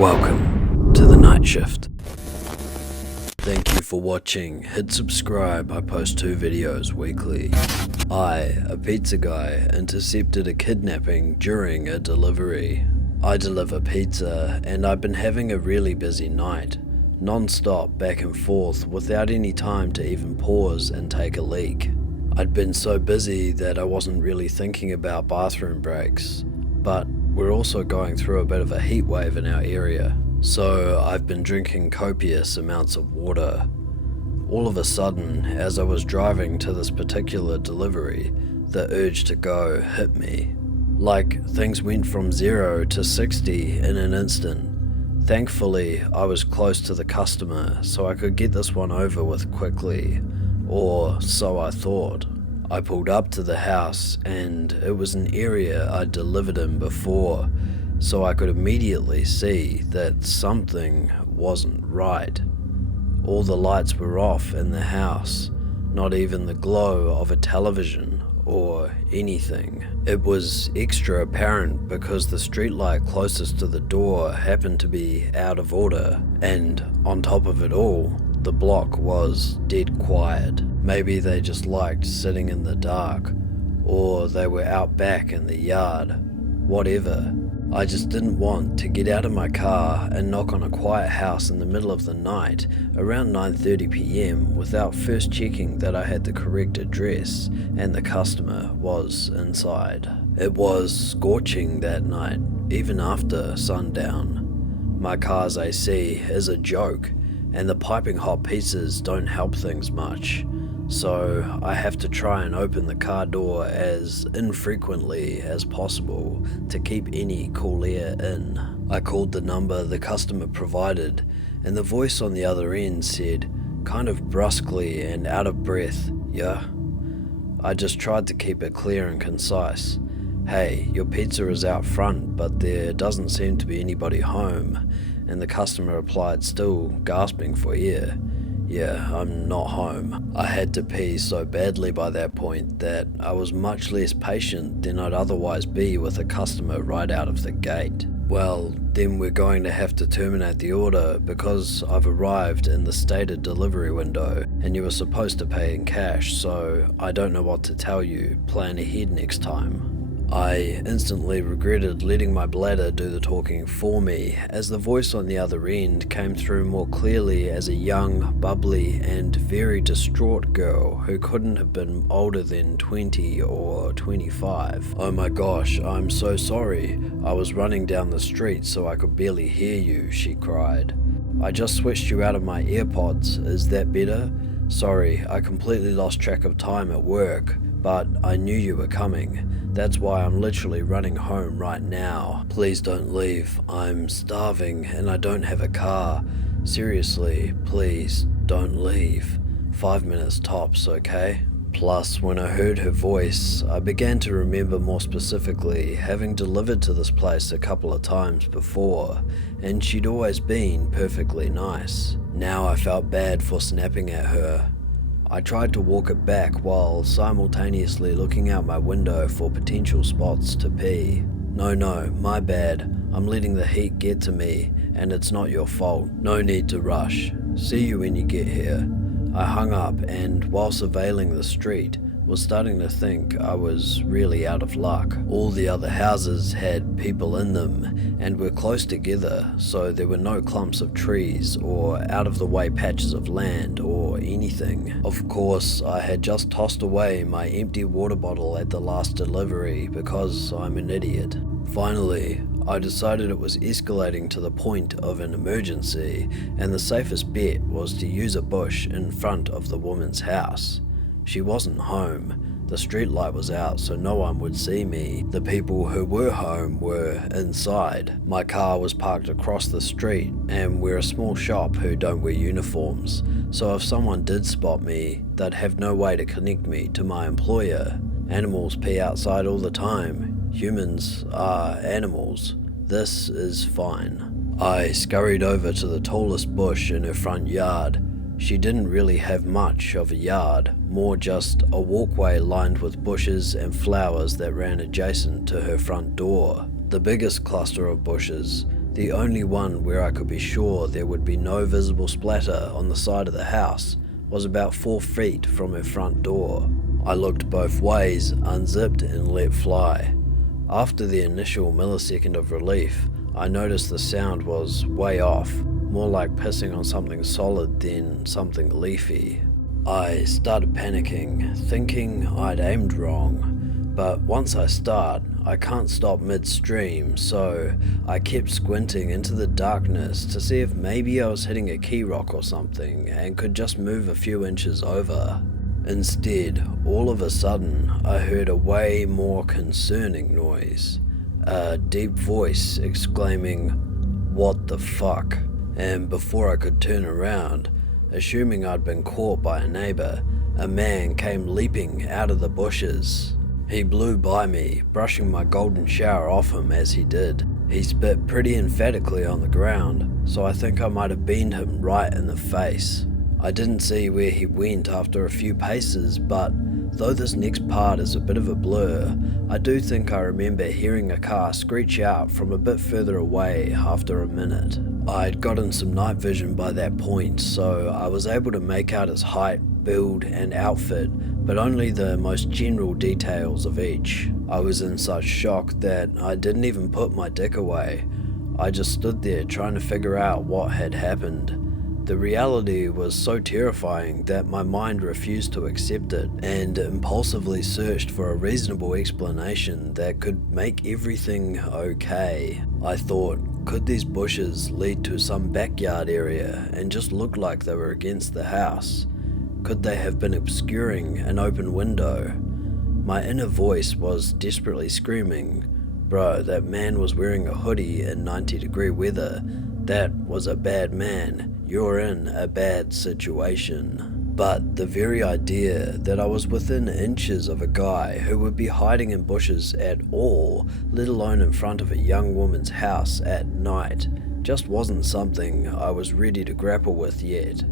Welcome to the night shift. Thank you for watching. Hit subscribe. I post 2 videos weekly. I, a pizza guy, intercepted a kidnapping during a delivery. I deliver pizza and I've been having a really busy night, non-stop back and forth without any time to even pause and take a leak. I'd been so busy that I wasn't really thinking about bathroom breaks, but we're also going through a bit of a heat wave in our area, so I've been drinking copious amounts of water. All of a sudden, as I was driving to this particular delivery, the urge to go hit me. Like, things went from 0 to 60 in an instant. Thankfully, I was close to the customer, so I could get this one over with quickly, or so I thought. I pulled up to the house and it was an area I'd delivered in before, so I could immediately see that something wasn't right. All the lights were off in the house, not even the glow of a television or anything. It was extra apparent because the streetlight closest to the door happened to be out of order, and on top of it all, the block was dead quiet. Maybe they just liked sitting in the dark, or they were out back in the yard. Whatever. I just didn't want to get out of my car and knock on a quiet house in the middle of the night around 9:30 p.m. without first checking that I had the correct address and the customer was inside. It was scorching that night, even after sundown. My car's AC is a joke, and the piping hot pizzas don't help things much, so I have to try and open the car door as infrequently as possible to keep any cool air in. I called the number the customer provided, and the voice on the other end said, kind of brusquely and out of breath, "Yeah?" I just tried to keep it clear and concise. "Hey, your pizza is out front, but there doesn't seem to be anybody home." And the customer replied, still gasping for air, "Yeah, I'm not home." I had to pee so badly by that point that I was much less patient than I'd otherwise be with a customer right out of the gate. "Well, then we're going to have to terminate the order because I've arrived in the stated delivery window and you were supposed to pay in cash, so I don't know what to tell you. Plan ahead next time." I instantly regretted letting my bladder do the talking for me, as the voice on the other end came through more clearly as a young, bubbly, and very distraught girl who couldn't have been older than 20 or 25. "Oh my gosh, I'm so sorry. I was running down the street so I could barely hear you," she cried. "I just switched you out of my AirPods. Is that better? Sorry, I completely lost track of time at work, but I knew you were coming. That's why I'm literally running home right now. Please don't leave. I'm starving and I don't have a car. Seriously, please don't leave. 5 minutes tops, okay?" Plus, when I heard her voice, I began to remember more specifically having delivered to this place a couple of times before, and she'd always been perfectly nice. Now I felt bad for snapping at her. I tried to walk it back while simultaneously looking out my window for potential spots to pee. No, my bad. I'm letting the heat get to me, and it's not your fault. No need to rush. See you when you get here." I hung up and, while surveilling the street, was starting to think I was really out of luck. All the other houses had people in them and were close together, so there were no clumps of trees or out-of-the-way patches of land or anything. Of course, I had just tossed away my empty water bottle at the last delivery because I'm an idiot. Finally, I decided it was escalating to the point of an emergency, and the safest bet was to use a bush in front of the woman's house. She wasn't home. The streetlight was out so no one would see me. The people who were home were inside. My car was parked across the street, and we're a small shop who don't wear uniforms, so if someone did spot me, they'd have no way to connect me to my employer. Animals pee outside all the time. Humans are animals. This is fine. I scurried over to the tallest bush in her front yard. She didn't really have much of a yard, more just a walkway lined with bushes and flowers that ran adjacent to her front door. The biggest cluster of bushes The only one where I could be sure there would be no visible splatter on the side of the house was about 4 feet from her front door. I looked both ways, unzipped and let fly. After the initial millisecond of relief, I noticed the sound was way off, more like pissing on something solid than something leafy. I started panicking, thinking I'd aimed wrong, but once I start, I can't stop midstream, so I kept squinting into the darkness to see if maybe I was hitting a key rock or something and could just move a few inches over. Instead, all of a sudden, I heard a way more concerning noise. A deep voice exclaiming, "What the fuck?" And before I could turn around, assuming I'd been caught by a neighbor, a man came leaping out of the bushes. He blew by me, brushing my golden shower off him as he did. He spit pretty emphatically on the ground, so I think I might have beamed him right in the face. I didn't see where he went after a few paces, but though this next part is a bit of a blur, I do think I remember hearing a car screech out from a bit further away after a minute. I'd gotten some night vision by that point, so I was able to make out his height, build and outfit, but only the most general details of each. I was in such shock that I didn't even put my dick away. I just stood there trying to figure out what had happened. The reality was so terrifying that my mind refused to accept it and impulsively searched for a reasonable explanation that could make everything okay. I thought, could these bushes lead to some backyard area and just look like they were against the house? Could they have been obscuring an open window? My inner voice was desperately screaming, "Bro, that man was wearing a hoodie in 90-degree weather. That was a bad man. You're in a bad situation." But the very idea that I was within inches of a guy who would be hiding in bushes at all, let alone in front of a young woman's house at night, just wasn't something I was ready to grapple with yet.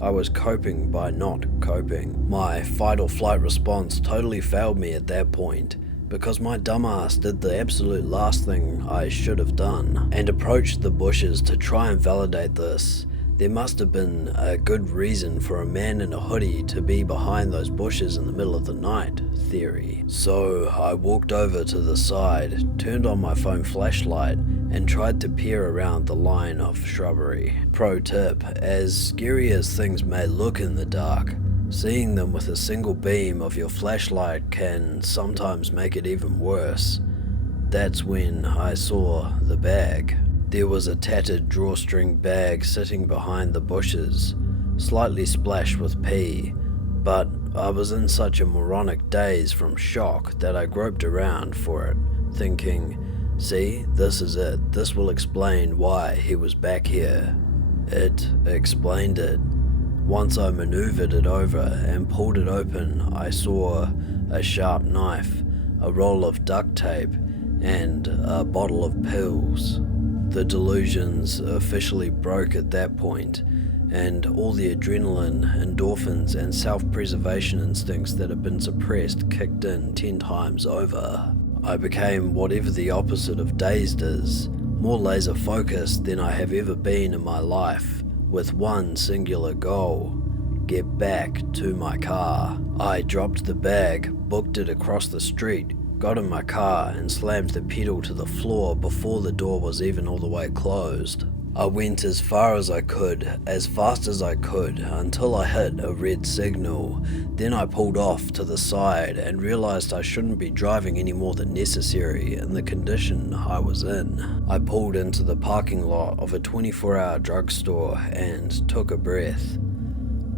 I was coping by not coping. My fight or flight response totally failed me at that point, because my dumbass did the absolute last thing I should have done, and approached the bushes to try and validate this. There must have been a good reason for a man in a hoodie to be behind those bushes in the middle of the night theory. So I walked over to the side, turned on my phone flashlight, and tried to peer around the line of shrubbery. Pro tip, as scary as things may look in the dark, seeing them with a single beam of your flashlight can sometimes make it even worse. That's when I saw the bag. There was a tattered drawstring bag sitting behind the bushes, slightly splashed with pee, but I was in such a moronic daze from shock that I groped around for it, thinking, see, this is it, this will explain why he was back here. It explained it. Once I maneuvered it over and pulled it open, I saw a sharp knife, a roll of duct tape, and a bottle of pills. The delusions officially broke at that point, and all the adrenaline, endorphins, and self-preservation instincts that had been suppressed kicked in 10 times over. I became whatever the opposite of dazed is, more laser-focused than I have ever been in my life, with one singular goal: get back to my car. I dropped the bag, booked it across the street, got in my car and slammed the pedal to the floor before the door was even all the way closed. I went as far as I could, as fast as I could, until I hit a red signal. Then I pulled off to the side and realized I shouldn't be driving any more than necessary in the condition I was in. I pulled into the parking lot of a 24-hour drugstore and took a breath.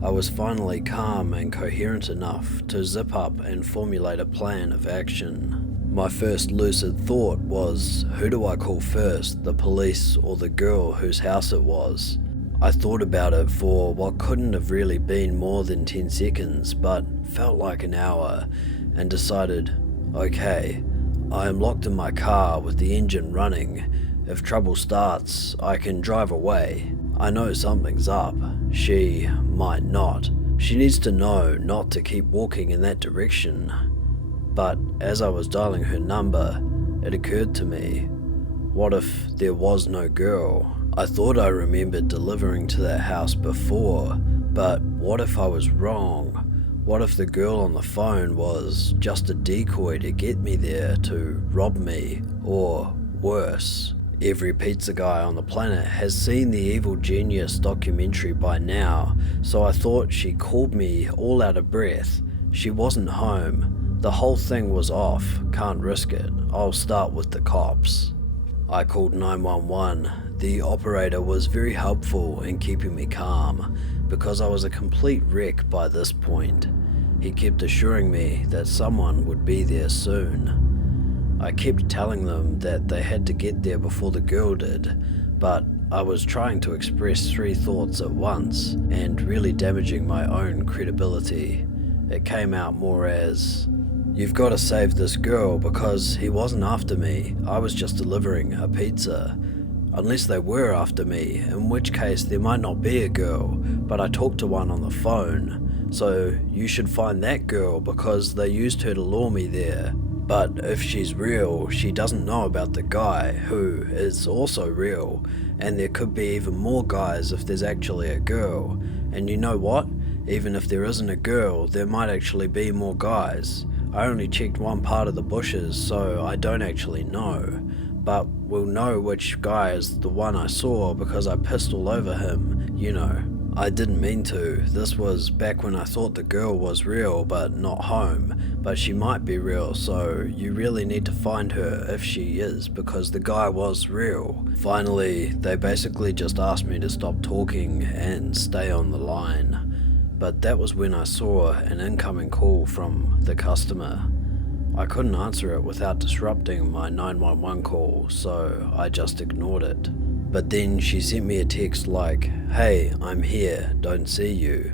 I was finally calm and coherent enough to zip up and formulate a plan of action. My first lucid thought was, who do I call first, the police or the girl whose house it was? I thought about it for what couldn't have really been more than 10 seconds, but felt like an hour, and decided, okay, I am locked in my car with the engine running. If trouble starts, I can drive away. I know something's up. She might not. She needs to know not to keep walking in that direction. But as I was dialing her number, it occurred to me, What if there was no girl? I thought I remembered delivering to that house before, but what if I was wrong? What if the girl on the phone was just a decoy to get me there to rob me, or worse? Every pizza guy on the planet has seen the Evil Genius documentary by now, so I thought she called me all out of breath. She wasn't home. The whole thing was off. Can't risk it. I'll start with the cops. I called 911. The operator was very helpful in keeping me calm, because I was a complete wreck by this point. He kept assuring me that someone would be there soon. I kept telling them that they had to get there before the girl did, but I was trying to express 3 thoughts at once and really damaging my own credibility. It came out more as, "You've got to save this girl because he wasn't after me, I was just delivering a pizza. Unless they were after me, in which case there might not be a girl, but I talked to one on the phone, so you should find that girl because they used her to lure me there. But if she's real, she doesn't know about the guy, who is also real, and there could be even more guys if there's actually a girl. And you know what? Even if there isn't a girl, there might actually be more guys. I only checked one part of the bushes, so I don't actually know. But we'll know which guy is the one I saw because I pissed all over him, you know. I didn't mean to. This was back when I thought the girl was real but not home. But she might be real, so you really need to find her if she is, because the guy was real." Finally, they basically just asked me to stop talking and stay on the line. But that was when I saw an incoming call from the customer. I couldn't answer it without disrupting my 911 call, so I just ignored it. But then she sent me a text like, "Hey, I'm here, don't see you."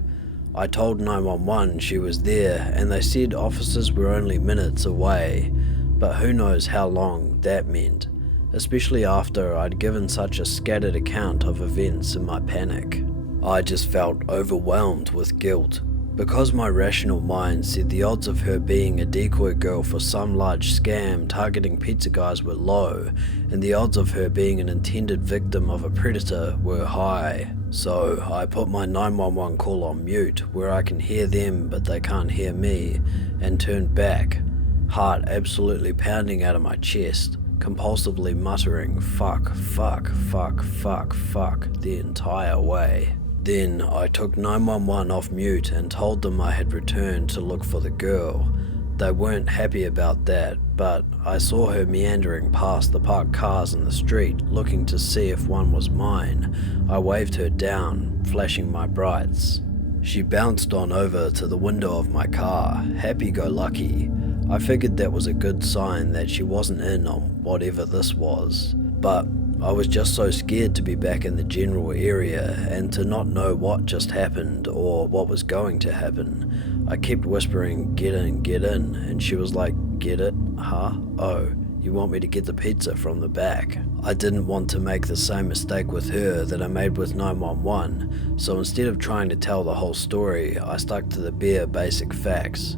I told 911 she was there and they said officers were only minutes away, but who knows how long that meant, especially after I'd given such a scattered account of events in my panic. I just felt overwhelmed with guilt, because my rational mind said the odds of her being a decoy girl for some large scam targeting pizza guys were low, and the odds of her being an intended victim of a predator were high. So I put my 911 call on mute, where I can hear them but they can't hear me, and turned back, heart absolutely pounding out of my chest, compulsively muttering fuck, fuck, fuck, fuck, fuck the entire way. Then I took 911 off mute and told them I had returned to look for the girl. They weren't happy about that, but I saw her meandering past the parked cars in the street, looking to see if one was mine. I waved her down, flashing my brights. She bounced on over to the window of my car, happy-go-lucky. I figured that was a good sign that she wasn't in on whatever this was. But I was just so scared to be back in the general area and to not know what just happened or what was going to happen. I kept whispering, get in, and she was like, "Get it? Huh? Oh, you want me to get the pizza from the back?" I didn't want to make the same mistake with her that I made with 911, so instead of trying to tell the whole story, I stuck to the bare basic facts.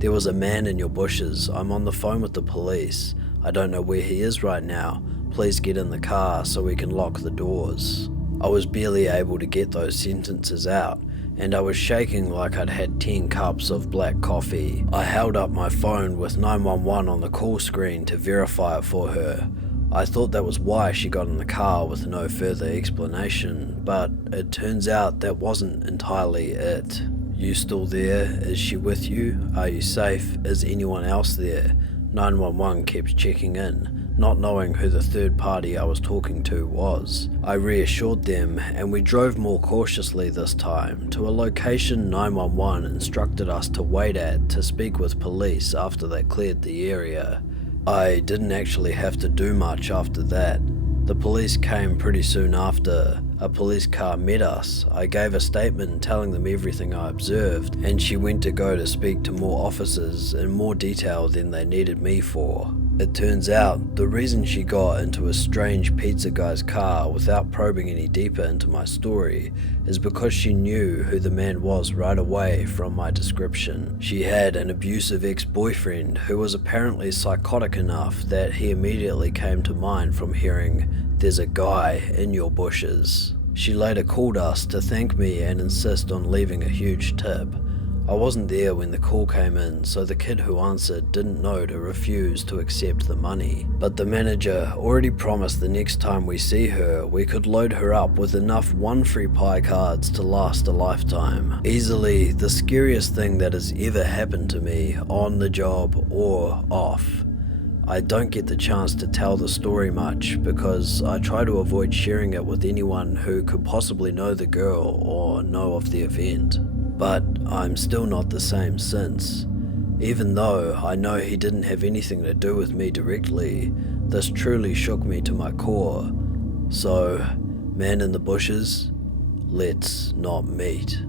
"There was a man in your bushes. I'm on the phone with the police. I don't know where he is right now. Please get in the car so we can lock the doors." I was barely able to get those sentences out, and I was shaking like I'd had 10 cups of black coffee. I held up my phone with 911 on the call screen to verify it for her. I thought that was why she got in the car with no further explanation, but it turns out that wasn't entirely it. "You still there? Is she with you? Are you safe? Is anyone else there?" 911 kept checking in, not knowing who the third party I was talking to was. I reassured them, and we drove more cautiously this time, to a location 911 instructed us to wait at to speak with police after they cleared the area. I didn't actually have to do much after that. The police came pretty soon after. A police car met us. I gave a statement telling them everything I observed, and she went to go to speak to more officers in more detail than they needed me for. It turns out, the reason she got into a strange pizza guy's car without probing any deeper into my story is because she knew who the man was right away from my description. She had an abusive ex-boyfriend who was apparently psychotic enough that he immediately came to mind from hearing, "There's a guy in your bushes." She later called us to thank me and insist on leaving a huge tip. I wasn't there when the call came in, so the kid who answered didn't know to refuse to accept the money. But the manager already promised the next time we see her, we could load her up with enough 1 free pie cards to last a lifetime. Easily the scariest thing that has ever happened to me, on the job or off. I don't get the chance to tell the story much because I try to avoid sharing it with anyone who could possibly know the girl or know of the event. But I'm still not the same since. Even though I know he didn't have anything to do with me directly, this truly shook me to my core. So, man in the bushes, let's not meet.